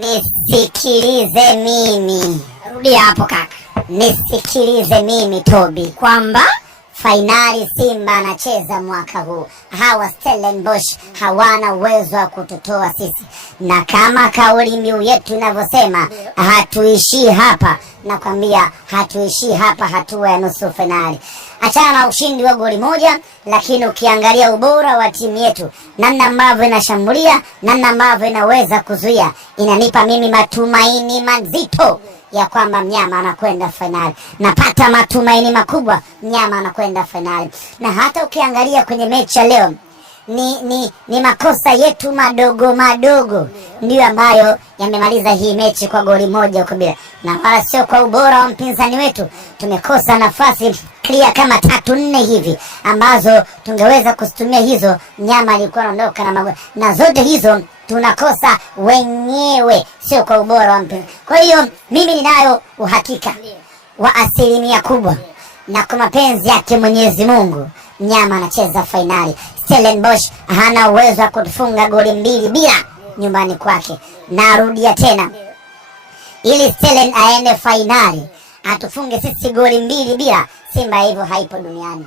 Nisikilize mimi. Rudi hapo kaka. Nisikilize mimi Tobi, kwamba fainali Simba anacheza mwaka huu. Hawa Stellenbosch hawana uwezo wa kututoa sisi, na kama kauli mbiu yetu inavyosema, hatuishii hapa. Nakwambia hatuishii hapa, hatua ya nusu fainali. Achana na ushindi wa goli moja, lakini ukiangalia ubora wa timu yetu, namna ambavyo inashambulia, namna ambavyo inaweza kuzuia, inanipa mimi matumaini mazito ya kwamba mnyama anakwenda fainali. Napata matumaini makubwa, mnyama anakwenda fainali. Na hata ukiangalia kwenye mechi ya leo, ni makosa yetu madogo madogo ndio ambayo yamemaliza hii mechi kwa goli moja huko bila, na wala sio kwa ubora wa mpinzani wetu. Tumekosa nafasi clear kama 3-4 hivi ambazo tungeweza kuzitumia, hizo mnyama alikuwa anaondoka na magoli, na zote hizo tunakosa wenyewe, sio kwa ubora wa mpinzani. Kwa hiyo mimi ninayo uhakika wa 100% kubwa, na kwa mapenzi yake Mwenyezi Mungu mnyama anacheza fainali. Stellenbosch hana uwezo wa kutufunga goli 2 bila nyumbani kwake. Narudia tena, ili Stellen aende fainali atufunge sisi goli 2 bila, Simba hivyo haipo duniani.